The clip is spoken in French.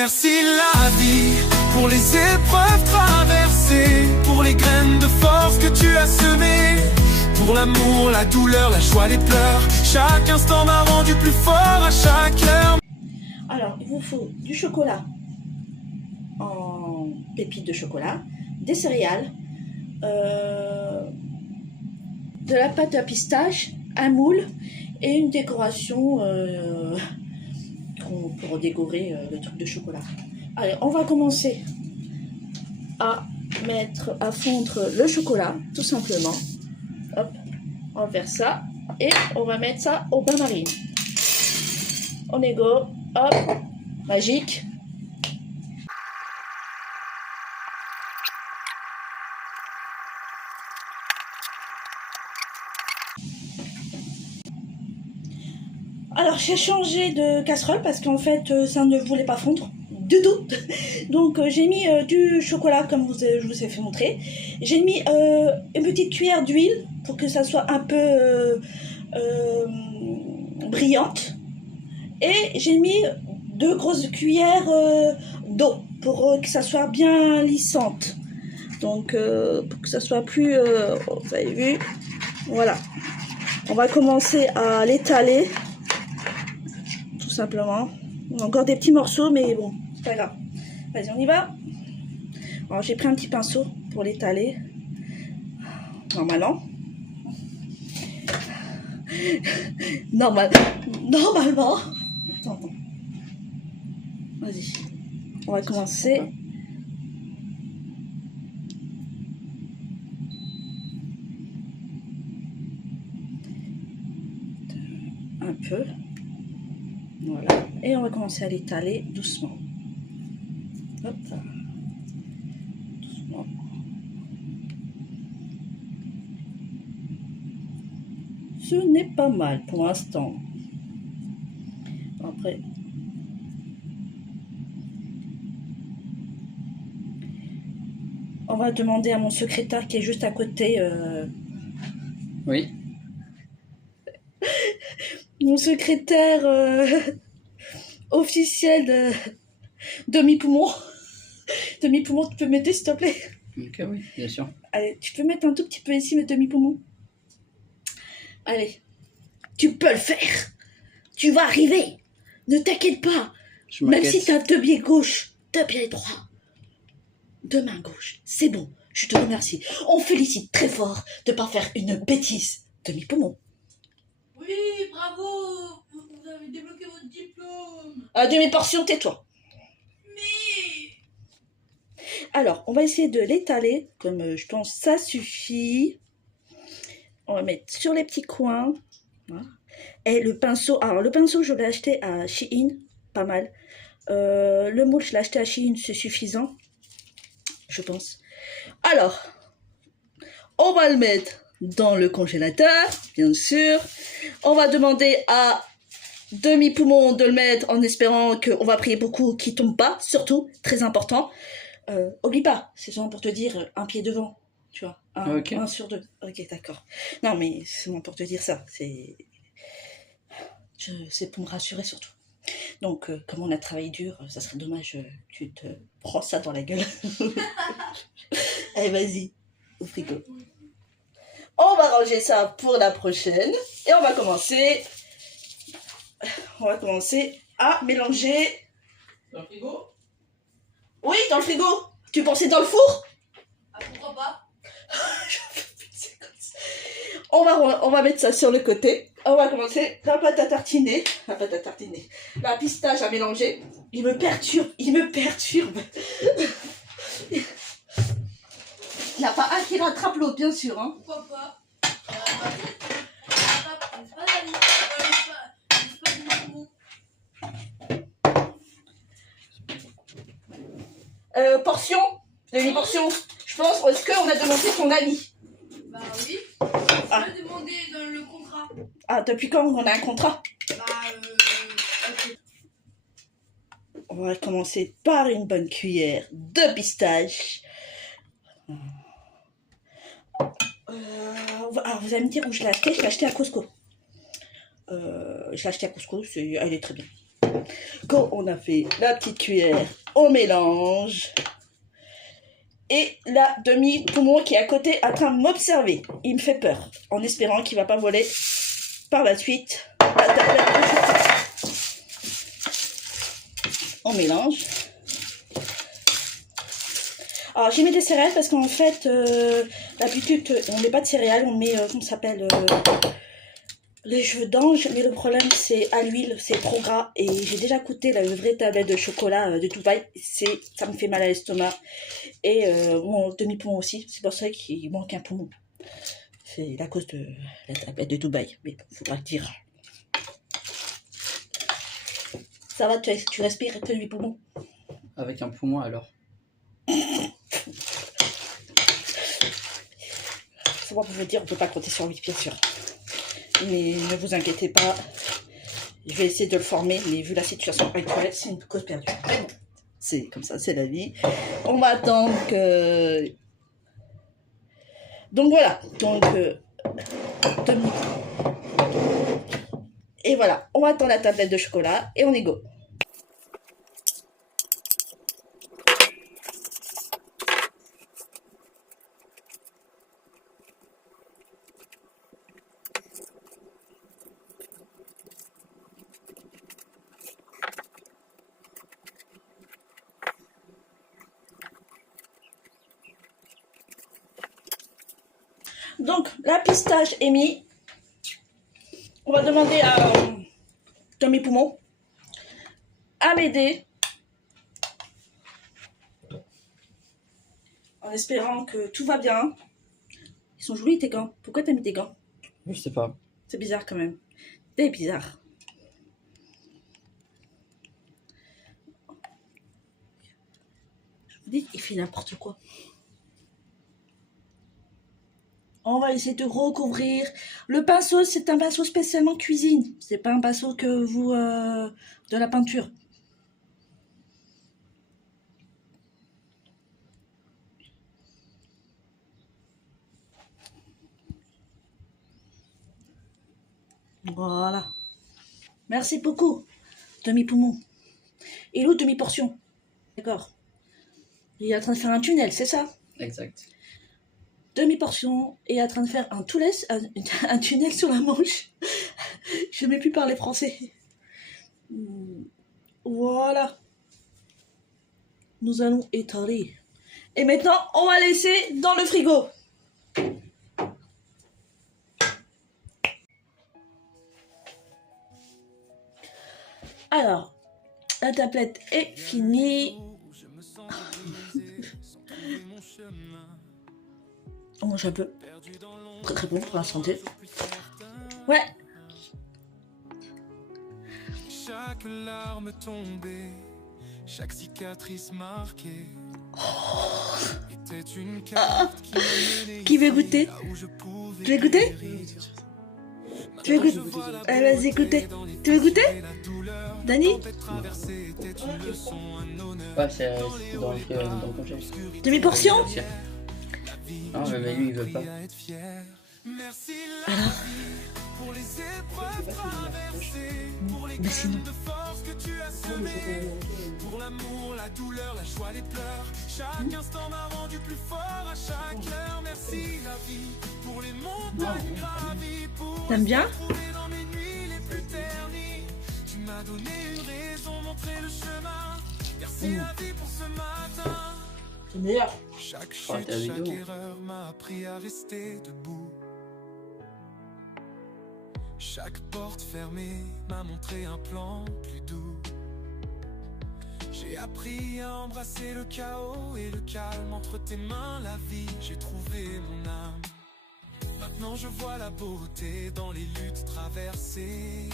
Merci la vie pour les épreuves traversées, pour les graines de force que tu as semées, pour l'amour, la douleur, la joie, les pleurs. Chaque instant m'a rendu plus fort à chaque heure. Alors, il vous faut du chocolat en pépites de chocolat, des céréales, de la pâte à pistache, un moule et une décoration pour décorer le truc de chocolat. Allez, on va commencer à fondre le chocolat, tout simplement. Hop, on va faire ça et on va mettre ça au bain-marie. On est go, hop, magique. Alors j'ai changé de casserole parce qu'en fait ça ne voulait pas fondre du tout. Donc j'ai mis du chocolat comme je vous ai fait montrer. J'ai mis une petite cuillère d'huile pour que ça soit un peu brillante. Et j'ai mis 2 grosses cuillères d'eau pour que ça soit bien lissante. Donc pour que ça soit plus... vous avez vu, voilà. On va commencer à l'étaler. Tout simplement. On a encore des petits morceaux, mais bon, c'est pas grave. Vas-y, on y va. Alors j'ai pris un petit pinceau pour l'étaler. Normalement. Normalement. Attends. Vas-y. On va commencer. Un peu. Voilà. Et on va commencer à l'étaler doucement. Hop. Doucement. Ce n'est pas mal pour l'instant. Après, on va demander à mon secrétaire qui est juste à côté. Oui. Mon secrétaire officiel de demi-poumon. Demi-poumon, tu peux m'aider s'il te plaît? Ok, oui, bien sûr. Allez, tu peux mettre un tout petit peu ici, mes demi-poumons? Allez, tu peux le faire. Tu vas arriver. Ne t'inquiète pas. Même si tu as 2 pieds gauche, 2 pieds droits, 2 mains gauches, c'est bon. Je te remercie. On félicite très fort de ne pas faire une bêtise. Demi-poumon. Oui, bravo. Vous avez débloqué votre diplôme. À demi-portion, tais-toi. Mais... Alors, on va essayer de l'étaler, comme je pense ça suffit. On va mettre sur les petits coins. Voilà. Et le pinceau, alors le pinceau, je l'ai acheté à Shein, pas mal. Le moule, je l'ai acheté à Shein, c'est suffisant, je pense. Alors, on va le mettre dans le congélateur, bien sûr. On va demander à demi-poumon de le mettre en espérant qu'on va prier beaucoup qu'il tombe pas, surtout, très important. Oublie pas, c'est seulement pour te dire un pied devant, tu vois, un sur 2. Ok, d'accord. Non, mais c'est seulement pour te dire ça, c'est pour me rassurer surtout. Donc, comme on a travaillé dur, ça serait dommage que tu te prends ça dans la gueule. Allez, vas-y, au frigo. On va ranger ça pour la prochaine. Et on va commencer à mélanger. Dans le frigo? Oui, dans le frigo. Tu pensais dans le four? Ah, pourquoi pas? On va mettre ça sur le côté. On va commencer la pâte à tartiner. La pistache à mélanger. Il me perturbe. Il n'y a pas un qui rattrape l'autre, bien sûr. Hein. Pourquoi pas? Portion, demi-portion. Je pense, est-ce qu'on a demandé ton avis? Bah oui. Ah. Je vais demander dans le contrat. Ah, depuis quand on a un contrat? Bah ok. On va commencer par une bonne cuillère de pistache. Alors vous allez me dire où je l'ai acheté. Je l'ai acheté à Costco. Elle est très bien. Quand on a fait la petite cuillère, on mélange. Et la demi-poumon qui est à côté en train de m'observer. Il me fait peur, en espérant qu'il ne va pas voler par la suite la tablette de chocolat. On mélange. Alors j'ai mis des céréales parce qu'en fait, d'habitude, on ne met pas de céréales, on met, comment ça s'appelle, les cheveux d'ange, mais le problème c'est à l'huile, c'est trop gras et j'ai déjà goûté la vraie tablette de chocolat de Dubaï, ça me fait mal à l'estomac et mon demi-poumon aussi, c'est pour ça qu'il manque un poumon. C'est à cause de la tablette de Dubaï, mais bon, faut pas le dire. Ça va, tu respires avec ton demi-poumon? Avec un poumon alors. C'est bon pour vous dire, on peut pas compter sur lui bien sûr. Mais ne vous inquiétez pas, je vais essayer de le former, mais vu la situation actuelle, c'est une cause perdue. Mais bon, c'est comme ça, c'est la vie. On va attendre que... Donc voilà, et voilà, on attend la tablette de chocolat et on est go. Donc, la pistache est mise. On va demander à Tommy Poumon à m'aider. En espérant que tout va bien. Ils sont jolis tes gants. Pourquoi t'as mis tes gants? Je sais pas. C'est bizarre quand même. C'est bizarre. Je vous dis, il fait n'importe quoi. On va essayer de recouvrir. Le pinceau, c'est un pinceau spécialement cuisine. C'est pas un pinceau que vous... de la peinture. Voilà. Merci beaucoup. Demi-poumon. Et l'autre demi-portion. D'accord. Il est en train de faire un tunnel, c'est ça? Exact. Demi-portion et en train de faire un tunnel sur la manche. Je ne vais plus parler français. Voilà. Nous allons étaler. Et maintenant, on va laisser dans le frigo. Alors, la tablette est finie. On mange un peu. Très très bon pour la santé. Ouais. Chaque larme tombée, chaque cicatrice marquée. Était une carte Qui veut goûter? Tu veux goûter? Tu veux goûter? Allez, vas-y, goûter. Tu veux goûter? Dani? Ouais, c'est dans le congé. Demi-portion? Non, mais lui, il veut pas. Alors? Pour les épreuves traversées, pour les Mais sinon... graines de force que tu as semées, pour l'amour, la douleur, la joie, les pleurs. Chaque instant m'a rendu plus fort à chaque heure. Merci la vie pour les montagnes gravies, pour T'aimes bien? trouver dans mes nuits les plus ternies. Tu m'as donné une raison, montré le chemin. Merci la vie pour ce matin. C'est meilleur. Chaque Ouais, chute, t'as chaque vidéo. erreur m'a appris à rester debout. Chaque porte fermée m'a montré un plan plus doux. J'ai appris à embrasser le chaos et le calme. Entre tes mains la vie, j'ai trouvé mon âme. Maintenant je vois la beauté dans les luttes traversées.